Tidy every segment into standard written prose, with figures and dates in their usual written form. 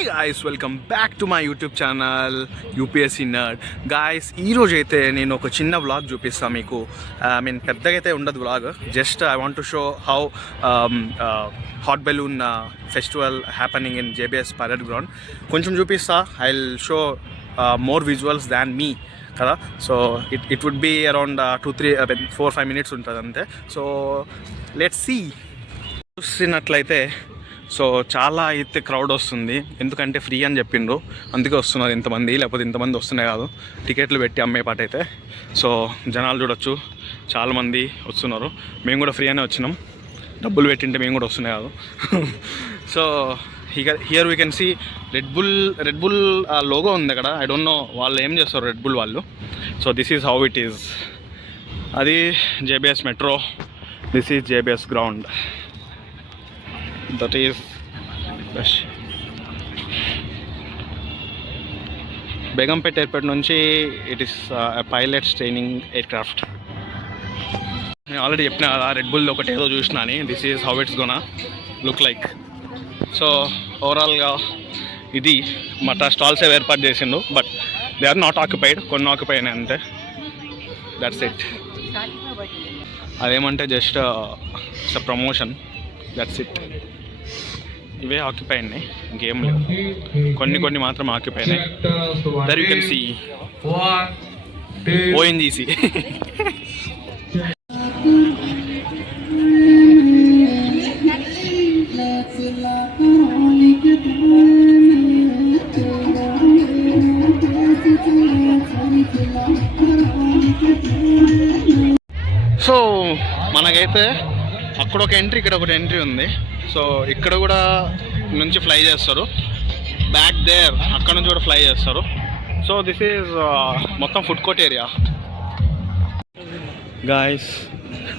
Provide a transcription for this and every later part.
Hey guys, welcome back to my YouTube channel UPSC Nerd. Guys, ఈ రోజు అయితే నేను ఒక చిన్న వ్లాగ్ చూపిస్తాను మీకు. పెద్దగా అయితే ఉండదు vlog. Just I want to show how hot balloon festival happening in JBS parade ground. కొంచెం చూపిస్తా. I will show more visuals than me కదా. So it would be around 4-5 minutes ఉంటుంది అంతే. So let's see. చూసినట్లయితే so చాలా అయితే crowd వస్తుంది, ఎందుకంటే ఫ్రీ అని చెప్పిండ్రు, అందుకే వస్తున్నారు ఇంతమంది, లేకపోతే ఇంతమంది వస్తున్నాయి కాదు, టికెట్లు పెట్టి అమ్మే పాట అయితే. సో జనాలు చూడొచ్చు, చాలామంది వస్తున్నారు. మేము కూడా ఫ్రీ అనే వచ్చినాం, డబ్బులు పెట్టింటే మేము కూడా వస్తున్నాయి కాదు. So here we can see Red Bull logo ఉంది అక్కడ. ఐ డోంట్ నో వాళ్ళు ఏం చేస్తారు రెడ్ బుల్ వాళ్ళు. So this is how it is. అది JBS metro, this is JBS ground. That is Begumpet airport నుంచి it is pilots training aircraft. నేను already చెప్పిన కదా రెడ్ బుల్ ఒకటి ఏదో చూసినా అని. This is how it's gonna look like. So ఓవరాల్గా ఇది మట స్టాల్స్ ఏర్పాటు చేసిండు, but they are not occupied, కొన్ని ఆక్యుపై అయినాయి అంతే. That's it. అదేమంటే just it's a promotion, that's it. ఇవే ఆక్యుపై అయినాయి, ఇంకేం లేవు. కొన్ని మాత్రం ఆక్యుపై అయినాయి. There you can see ONGC. So మనకైతే అక్కడ ఒక ఎంట్రీ, ఇక్కడ ఒకటి ఎంట్రీ ఉంది. సో ఇక్కడ కూడా నుంచి ఫ్లై చేస్తారు, బ్యాక్ దేర్ అక్కడ నుంచి కూడా ఫ్లై చేస్తారు. సో దిస్ ఈజ్ మొత్తం food court area. Guys,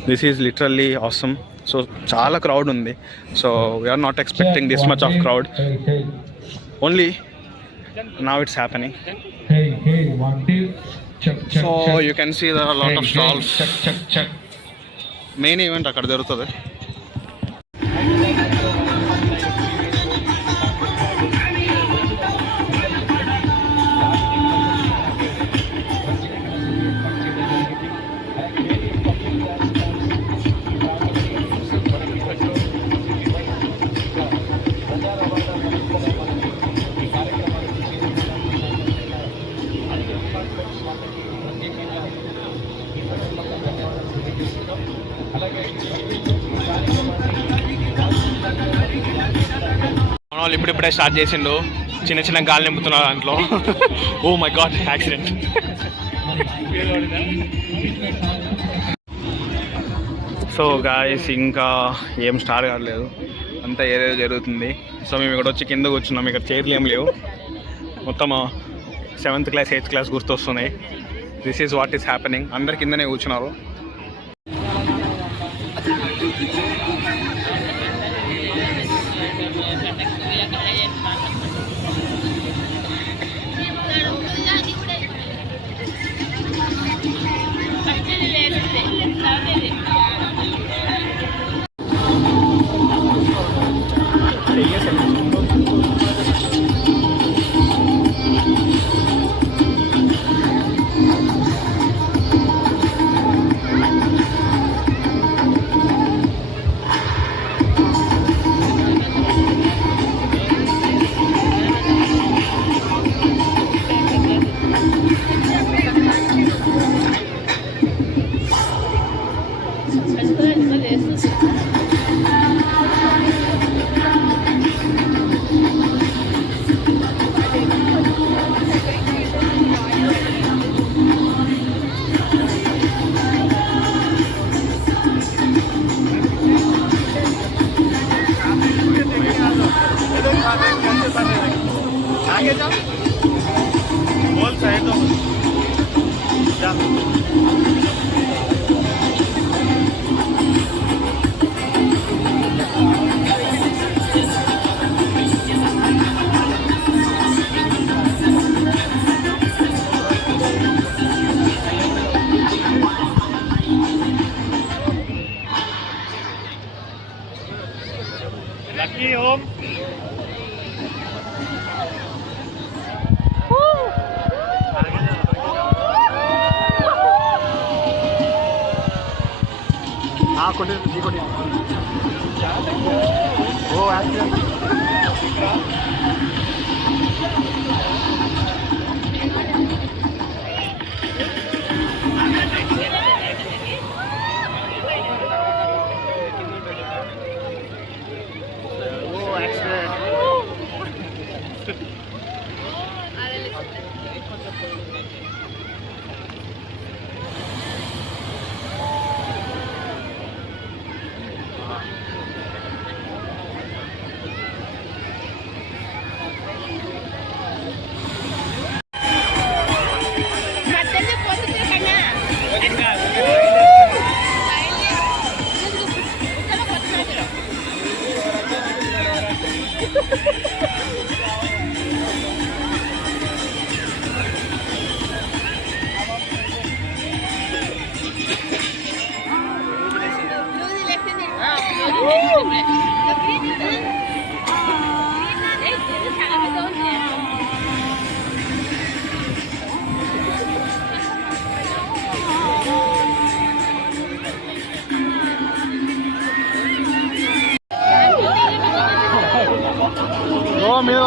this is literally awesome. So చాలా క్రౌడ్ ఉంది. So we're not expecting this much of crowd, only now it's happening. So you can see there are lot of stalls. Main event అక్కడ జరుగుతుంది. వాళ్ళు ఇప్పుడిప్పుడే start చేసిండు, చిన్న గాలి నింపుతున్నారు దాంట్లో. Oh my god, accident. So guys, ఇంకా ఏం స్టార్ట్ కావట్లేదు, అంతా ఏదేదో జరుగుతుంది. సో మేము ఇక్కడ వచ్చి కింద కూర్చున్నాం. ఇక్కడ చైర్లు ఏం లేవు, మొత్తం 7th క్లాస్ 8th క్లాస్ గుర్తొస్తున్నాయి. This is what is happening. అందరు కిందనే కూర్చున్నారు. Lucky home.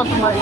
వస్తున్నాయి.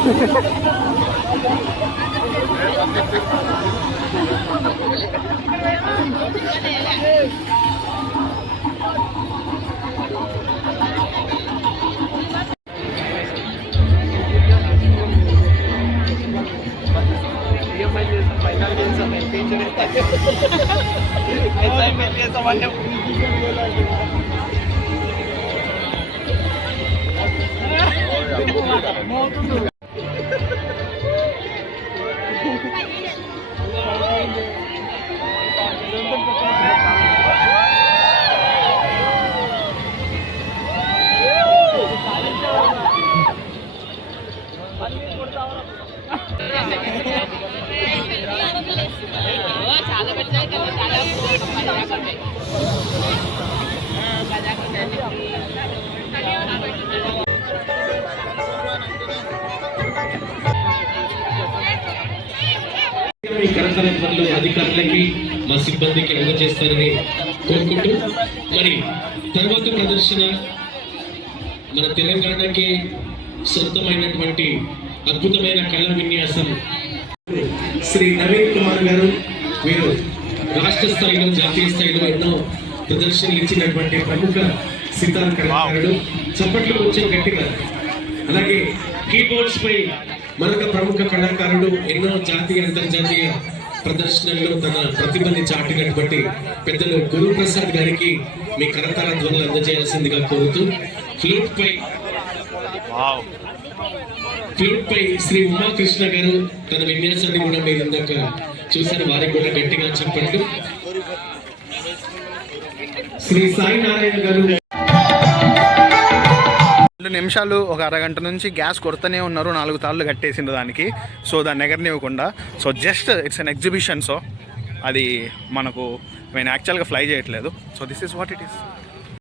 ఈ కరతల పనులు అధికారులకి మా సిబ్బందికి అందజేస్తారని కోరుకుంటూ మరి తర్వాత ప్రదర్శన మన తెలంగాణకి సొంతమైనటువంటి అద్భుతమైన కళా విన్యాసం శ్రీ నవీన్ కుమార్ గారు. వీరు రాష్ట్ర స్థాయిలో జాతీయ స్థాయిలో ఎన్నో ప్రదర్శనలు ఇచ్చినటువంటి ప్రముఖ సితార్ కళాకారుడు. చప్పట్లు వచ్చే గట్టిగా. అలాగే కీబోర్డ్స్ పై మరొక ప్రముఖ కళాకారుడు, ఎన్నో జాతీయ అంతర్జాతీయ ప్రదర్శనల్లో తన ప్రతిభని చాటినటువంటి పెద్దలు గురుప్రసాద్ గారికి మీ కరతాళ ధ్వనులు అందజేయాల్సిందిగా కోరుతూ, ఫ్లూట్ పై శ్రీ ఉమాకృష్ణ గారు తన విన్యాసాన్ని కూడా మీరు ఇందాక చూసారు, వారికి కూడా గట్టిగా చెప్పండి. శ్రీ సాయి నారాయణ గారు 2 నిమిషాలు ఒక అరగంట నుంచి గ్యాస్ కొడుతూనే ఉన్నారు, 4 తాళ్ళు కట్టేసిండ్రు దానికి. సో దాన్ని ఎగరనివ్వకుండా. So just it's an exhibition. So అది మనకు నేను యాక్చువల్గా ఫ్లై చేయట్లేదు. So this is what it is.